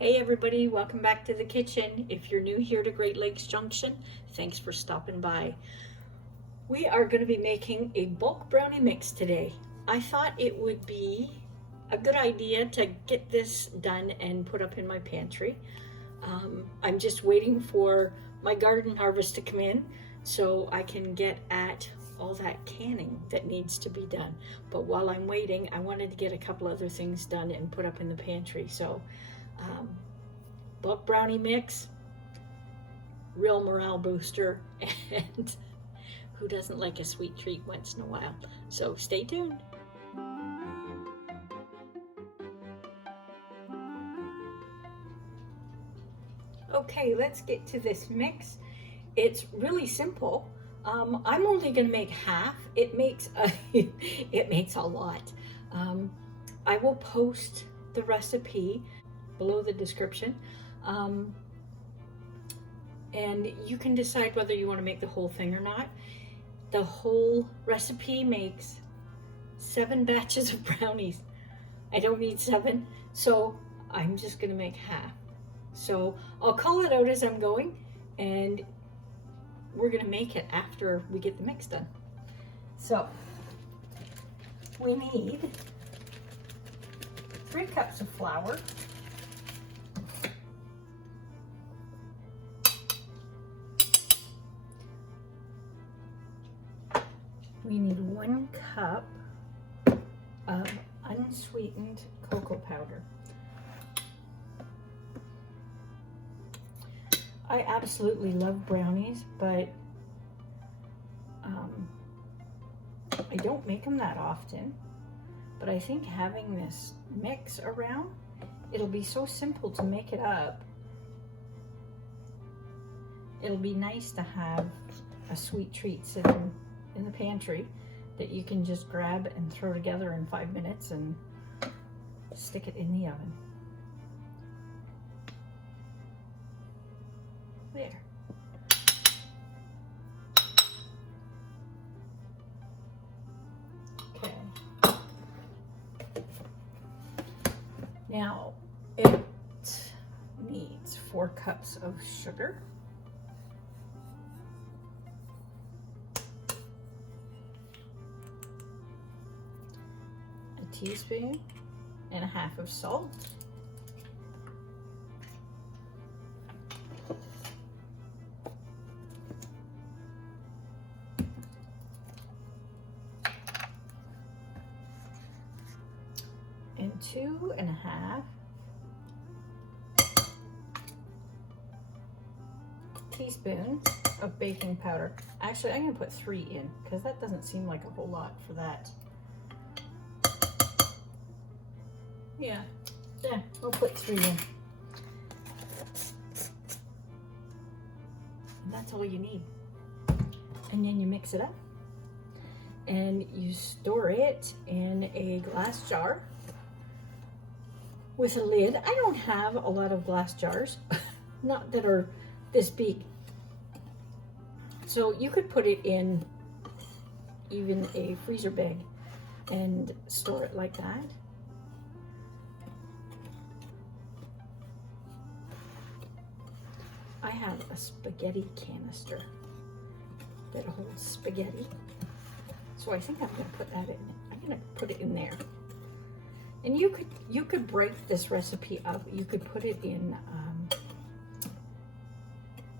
Hey everybody, welcome back to the kitchen. If you're new here to Great Lakes Junction, thanks for stopping by. We are going to be making a bulk brownie mix today. I thought it would be a good idea to get this done and put up in my pantry. I'm just waiting for my garden harvest to come in so I can get at all that canning that needs to be done. But while I'm waiting, I wanted to get a couple other things done and put up in the pantry. So bulk brownie mix, real morale booster, and who doesn't like a sweet treat once in a while? So stay tuned. Okay, let's get to this mix. It's really simple. I'm only going to make half. It makes a lot. I will post the recipe below the description, and you can decide whether you want to make the whole thing or not. The whole recipe makes 7 batches of brownies. I don't need 7, so I'm just going to make half. So I'll call it out as I'm going, and we're going to make it after we get the mix done. So we need 3 cups of flour, we need 1 cup of unsweetened cocoa powder. I absolutely love brownies, but I don't make them that often. But I think having this mix around, it'll be so simple to make it up. It'll be nice to have a sweet treat sitting in the pantry that you can just grab and throw together in 5 minutes and stick it in the oven. There. Okay. Now it needs 4 cups of sugar, a teaspoon and a half of salt, and 2.5 teaspoons of baking powder. Actually, I'm going to put 3 in because that doesn't seem like a whole lot for that. Yeah, we'll put 3 in. And that's all you need. And then you mix it up and you store it in a glass jar with a lid. I don't have a lot of glass jars, not that are this big. So you could put it in even a freezer bag and store it like that. I have a spaghetti canister that holds spaghetti. So I think I'm going to put that in. I'm going to put it in there. And you could break this recipe up. You could put it in,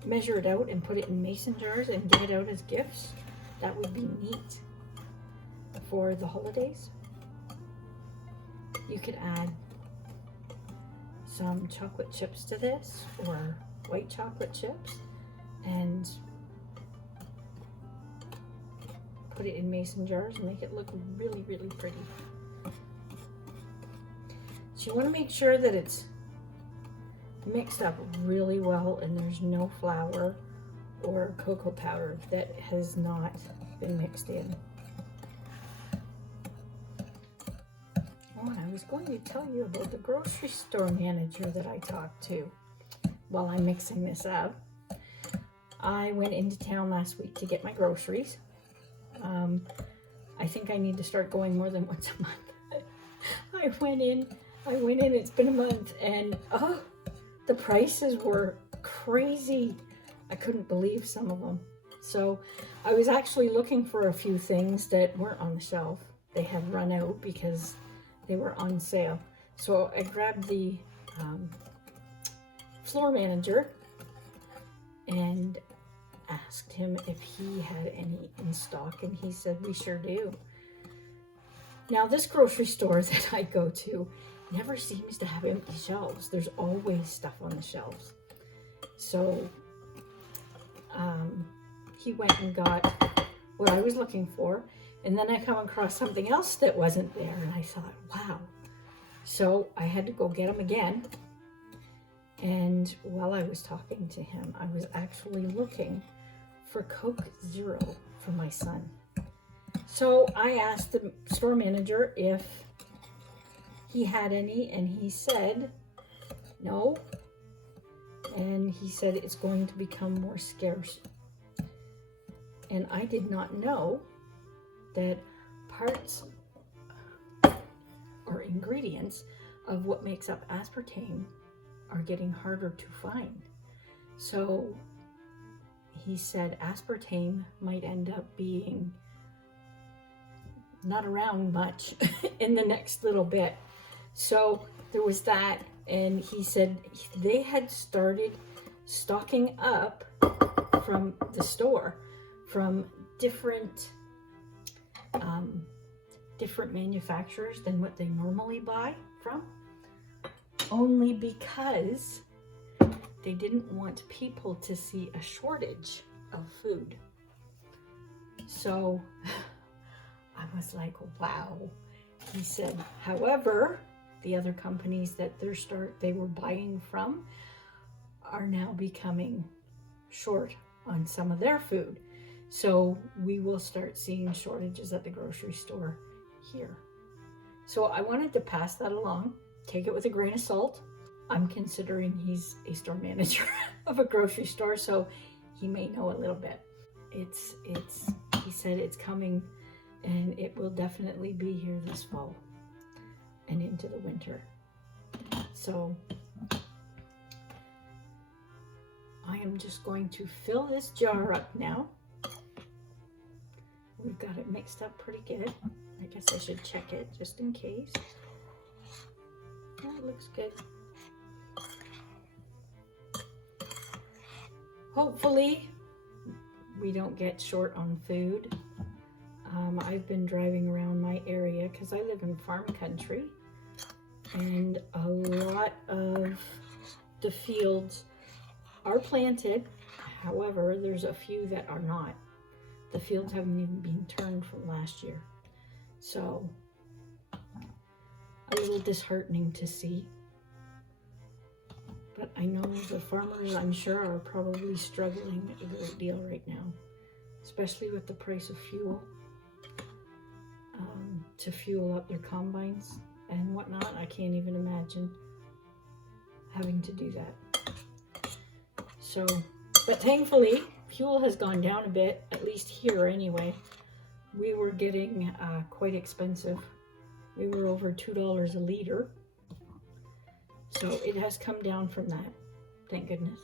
measure it out and put it in mason jars and give it out as gifts. That would be neat for the holidays. You could add some chocolate chips to this, or white chocolate chips, and put it in mason jars and make it look really, really pretty. So you want to make sure that it's mixed up really well and there's no flour or cocoa powder that has not been mixed in. Oh, and I was going to tell you about the grocery store manager that I talked to while I'm mixing this up. I went into town last week to get my groceries. I think I need to start going more than once a month. I went in, it's been a month, and the prices were crazy. I couldn't believe some of them. So I was actually looking for a few things that weren't on the shelf. They had run out because they were on sale. So I grabbed the floor manager and asked him if he had any in stock, and he said we sure do. Now this grocery store that I go to never seems to have empty shelves. There's always stuff on the shelves. So he went and got what I was looking for, and then I come across something else that wasn't there, and I thought, wow. So I had to go get them again. And while I was talking to him, I was actually looking for Coke Zero for my son. So I asked the store manager if he had any, and he said no. And he said it's going to become more scarce. And I did not know that parts or ingredients of what makes up aspartame are getting harder to find. So he said aspartame might end up being not around much in the next little bit. So there was that, and he said they had started stocking up from the store from different manufacturers than what they normally buy from, only because they didn't want people to see a shortage of food. So I was like, wow. He said, however, the other companies that they were buying from are now becoming short on some of their food. So we will start seeing shortages at the grocery store here. So I wanted to pass that along, take it with a grain of salt. I'm considering he's a store manager of a grocery store, so he may know a little bit. He said it's coming, and it will definitely be here this fall and into the winter. So I am just going to fill this jar up now. We've got it mixed up pretty good. I guess I should check it just in case. Oh, it looks good. Hopefully we don't get short on food. I've been driving around my area because I live in farm country, and a lot of the fields are planted. However, there's a few that are not. The fields haven't even been turned from last year. So a little disheartening to see. But I know the farmers, I'm sure, are probably struggling a great deal right now, especially with the price of fuel, to fuel up their combines and whatnot. I can't even imagine having to do that. So, but thankfully, fuel has gone down a bit, at least here anyway. We were getting quite expensive. We were over $2 a liter. So it has come down from that, thank goodness.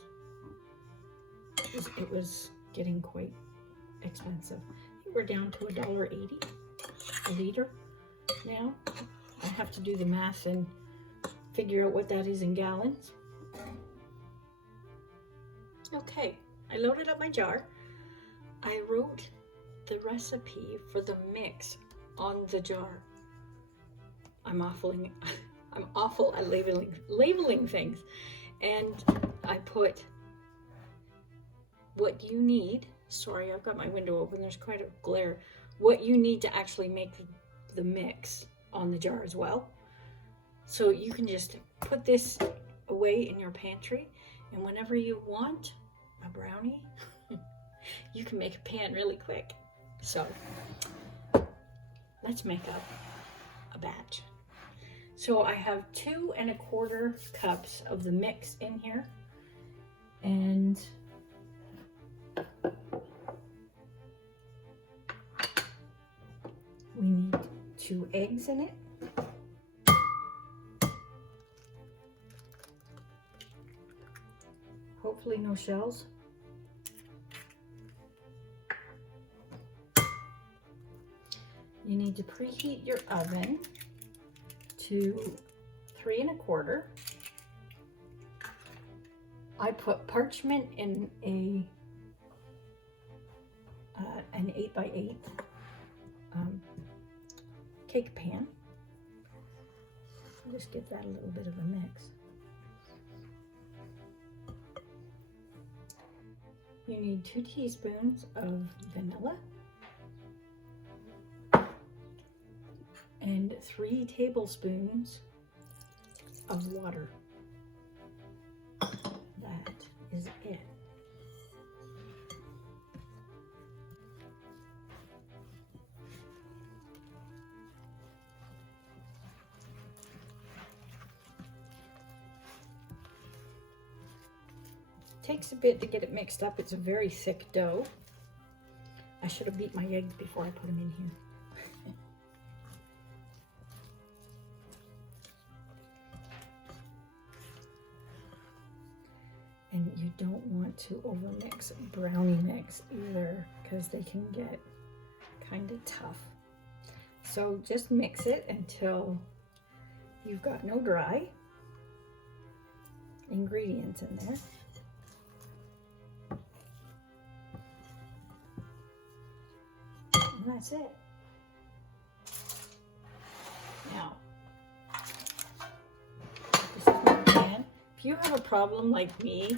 It was getting quite expensive. I think we're down to $1.80 a liter now. I have to do the math and figure out what that is in gallons. Okay, I loaded up my jar. I wrote the recipe for the mix on the jar. I'm awful at labeling things. And I put what you need. Sorry, I've got my window open. There's quite a glare. What you need to actually make the mix on the jar as well. So you can just put this away in your pantry, and whenever you want a brownie, you can make a pan really quick. So let's make a batch. So I have 2 1/4 cups of the mix in here, and we need 2 eggs in it. Hopefully no shells. You need to preheat your oven to 3 1/4. I put parchment in an 8x8 cake pan. I'll just give that a little bit of a mix. You need 2 teaspoons of vanilla and 3 tablespoons of water. That is it. Takes a bit to get it mixed up. It's a very thick dough. I should have beat my eggs before I put them in here. And you don't want to overmix brownie mix either, because they can get kind of tough. So just mix it until you've got no dry ingredients in there. And that's it. Now, this is my pan. If you have a problem like me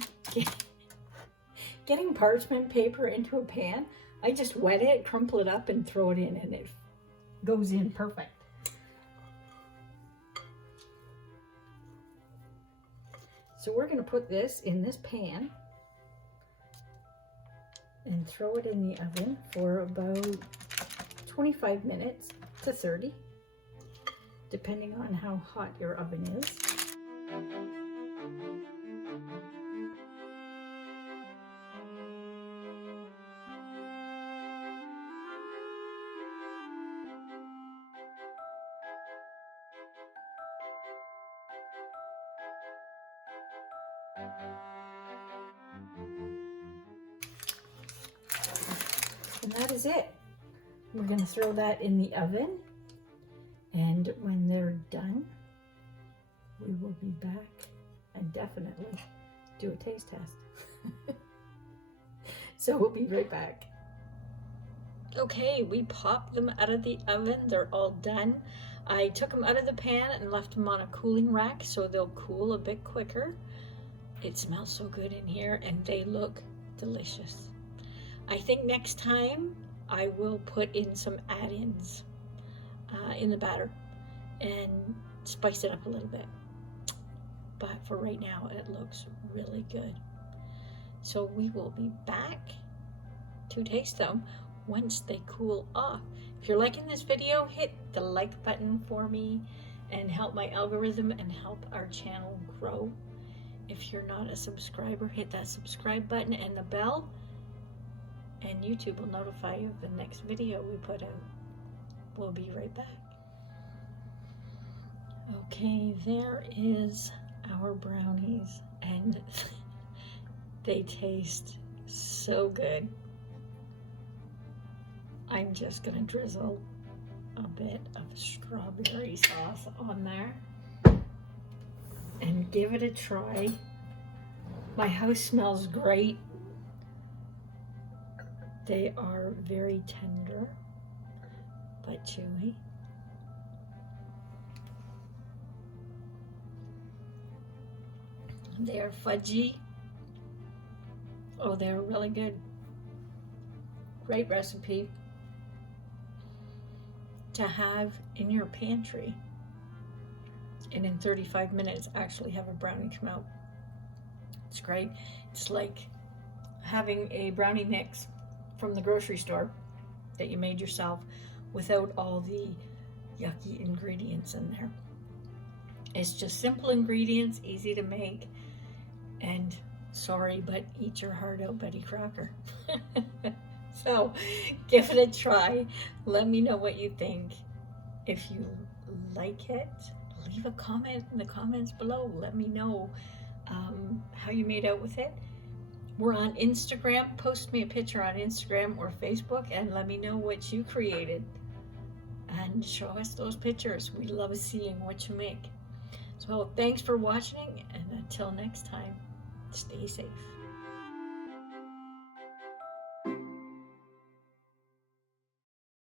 getting parchment paper into a pan, I just wet it, crumple it up, and throw it in, and it goes in perfect. So we're going to put this in this pan and throw it in the oven for about 25 minutes to 30, depending on how hot your oven is. And that is it. We're going to throw that in the oven, and when they're done, we will be back and definitely do a taste test. So we'll be right back. Okay, we popped them out of the oven. They're all done. I took them out of the pan and left them on a cooling rack so they'll cool a bit quicker. It smells so good in here, and they look delicious. I think next time I will put in some add-ins in the batter and spice it up a little bit. But for right now, it looks really good. So we will be back to taste them once they cool off. If you're liking this video, hit the like button for me and help my algorithm and help our channel grow. If you're not a subscriber, hit that subscribe button and the bell, and YouTube will notify you of the next video we put out. We'll be right back. Okay, there is our brownies, and they taste so good. I'm just gonna drizzle a bit of strawberry sauce on there and give it a try. My house smells great. They are very tender but chewy. They are fudgy. Oh, they're really good. Great recipe to have in your pantry, and in 35 minutes actually have a brownie come out. It's great. It's like having a brownie mix from the grocery store that you made yourself without all the yucky ingredients in there. It's just simple ingredients, easy to make, and sorry, but eat your heart out, Betty Crocker. So give it a try. Let me know what you think. If you like it, leave a comment in the comments below. Let me know how you made out with it. We're on Instagram. Post me a picture on Instagram or Facebook and let me know what you created. And show us those pictures. We love seeing what you make. So thanks for watching, and until next time, stay safe.